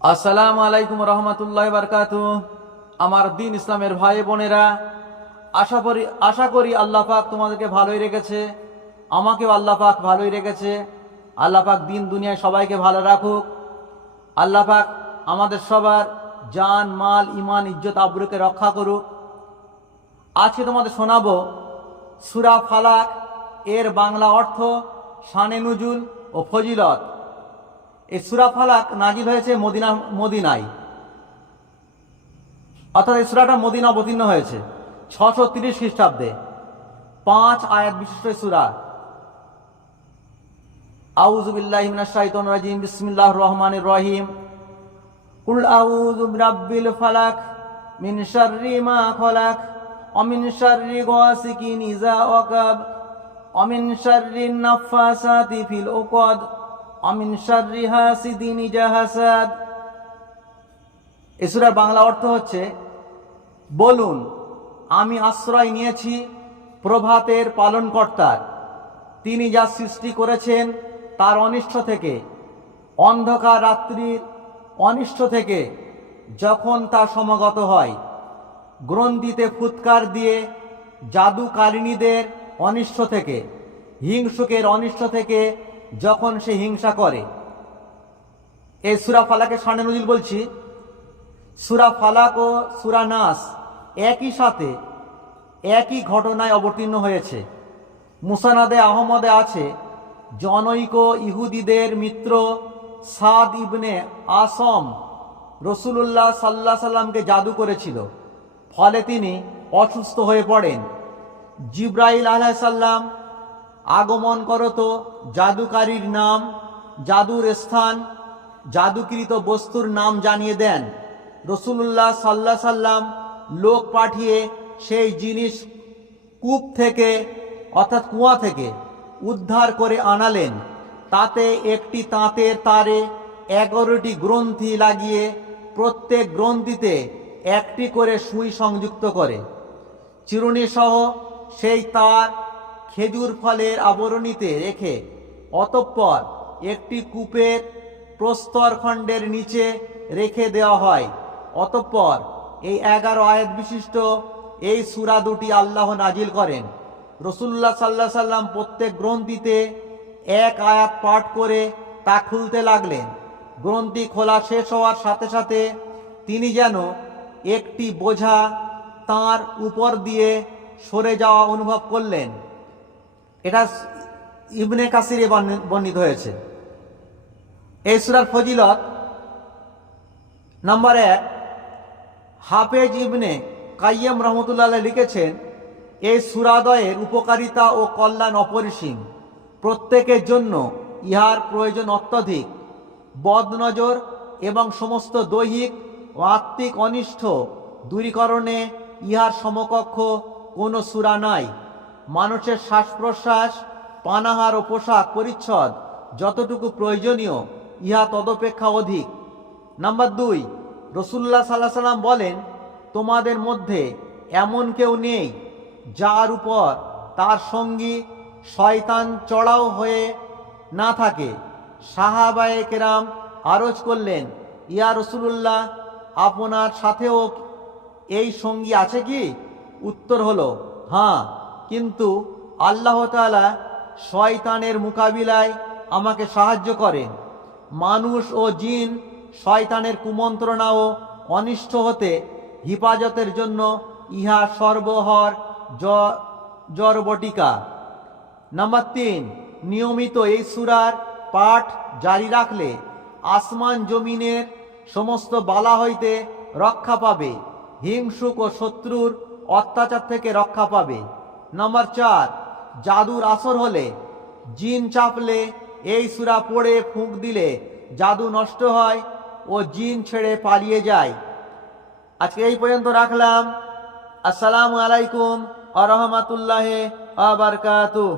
আসসালামু আলাইকুম রহমতুল্লাহ বারকাত আমার দিন ইসলামের ভাই বোনেরা, আশা করি আশা করি আল্লাহ পাক তোমাদেরকে ভালোই রেখেছে, আমাকেও আল্লাহ পাক ভালোই রেখেছে। আল্লাহ পাক দিন দুনিয়ায় সবাইকে ভালো রাখুক। আল্লাহ পাক আমাদের সবার জান, মাল ইমান ইজ্জত, আবরুকে রক্ষা করুক। আজকে তোমাদের শোনাবো সুরা ফালাক, এর বাংলা অর্থ শানে নুজুল ও ফজিলত। এই সুরা ফালাক নাজিল হয়েছে মদিনা, মদিনায়। অর্থাৎ এই সুরাটা মদিনা অবতীর্ণ হয়েছে ছশো তিরিশ খ্রিস্টাব্দে। পাঁচ আয়াত বিশিষ্ট সুরা। আউজুবিল্লাহ শাইতন রাজিম বিসমিল্লাহ রহমান রহিম। কুল আউযু বিরাব্বিল ফালাক মিন শাররি মা খলাক অমিন শাররি গাসিকিন ইযা ওয়াকাব অমিন শাররি নাফাসাতি ফিল উকদ অমিন বাংলা অর্থ হচ্ছে, বলুন, আমি আশ্রয় নিয়েছি প্রভাতের পালনকর্তার। তিনি যা সৃষ্টি করেছেন তার অনিষ্ট থেকে, অন্ধকার রাত্রির অনিষ্ট থেকে যখন তা সমাগত হয়, গ্রন্থিতে ফুৎকার দিয়ে জাদুকারিণীদের অনিষ্ট থেকে, হিংসুকের অনিষ্ট থেকে যখন সে হিংসা করে। এই সুরা ফালাকে সানে নজিল বলছি। সুরা ফালাক ও সুরা নাস একই সাথে একই ঘটনায় অবতীর্ণ হয়েছে। মুসানাদে আহমদে আছে জনৈক ইহুদিদের মিত্র সাদ ইবনে আসম রসুলুল্লাহ সাল্লাহ সাল্লামকে জাদু করেছিল। ফলে তিনি অসুস্থ হয়ে পড়েন। জিব্রাইল আলাহ সাল্লাম আগমন করত জাদুকারীর নাম, জাদুর স্থান, জাদুকৃত বস্তুর নাম জানিয়ে দেন। রসুল্লাহ সাল্লাহ সাল্লাম লোক পাঠিয়ে সেই জিনিস কূপ থেকে, অর্থাৎ কুয়া থেকে উদ্ধার করে আনালেন। তাতে একটি তাঁতের তারে এগারোটি গ্রন্থি লাগিয়ে প্রত্যেক গ্রন্থিতে একটি করে সুই সংযুক্ত করে। চিরুনিসহ সেই তার খেজুর ফলের আবরণীতে রেখে, অতঃপর একটি কূপের প্রস্তরখণ্ডের নিচে রেখে দেওয়া হয়। অতঃপর এই এগারো আয়াত বিশিষ্ট এই সুরা দুটি আল্লাহ নাজিল করেন। রসুল্লাহ সাল্লাহ সাল্লাম প্রত্যেক গ্রন্থিতে এক আয়াত পাঠ করে তা খুলতে লাগলেন। গ্রন্থি খোলা শেষ হওয়ার সাথে সাথে তিনি যেন একটি বোঝা তার উপর দিয়ে সরে যাওয়া অনুভব করলেন। এটা ইবনে কাসিরে বর্ণি- বর্ণিত হয়েছে। এই সুরার ফজিলত নম্বর এক, হাফেজ ইবনে কাইয়ম রহমতুল্লাহ লিখেছেন, এই সুরাদয়ের উপকারিতা ও কল্যাণ অপরিসীম। প্রত্যেকের জন্য ইহার প্রয়োজন অত্যধিক। বদনজর এবং সমস্ত দৈহিক ও আত্মিক অনিষ্ঠ দূরীকরণে ইহার সমকক্ষ কোনো সুরা নাই। মানুষের শ্বাস প্রশ্বাস পানাহার ও পোশাক পরিচ্ছদ যতটুকু প্রয়োজনীয়, ইহা তদপেক্ষা অধিক। নাম্বার দুই রসুল্লাহ সাল্লাহ সাল্লাম বলেন, তোমাদের মধ্যে এমন কেউ নেই যার উপর তার সঙ্গী শয়তান চড়াও হয়ে না থাকে। সাহাবায়ে কেরাম আরজ করলেন, ইয়া রসুল্লাহ আপনার সাথেও এই সঙ্গী আছে কি? উত্তর হলো হ্যাঁ কিন্তু আল্লাহ তাআলা শয়তানের মোকাবিলায় আমাকে সাহায্য করেন। মানুষ ও জিন শয়তানের কুমন্ত্রণা ও অনিষ্ট হতে হিফাজতের জন্য ইহা সর্বহর জ- জড়বটিকা নাম্বার তিন, নিয়মিত এই সুরার পাঠ জারি রাখলে আসমান জমিনের সমস্ত বালা হইতে রক্ষা পাবে, হিংসুক ও শত্রুর অত্যাচার থেকে রক্ষা পাবে। নাম্বার চার, জাদুর আসর হলে জিন চাপলে এই সুরা পড়ে ফুঁক দিলে জাদু নষ্ট হয় ও জিন ছেড়ে পালিয়ে যায়। আজকে এই পর্যন্ত রাখলাম। আসসালামু আলাইকুম আ রহমতুল্লাহ আবারকাতুহ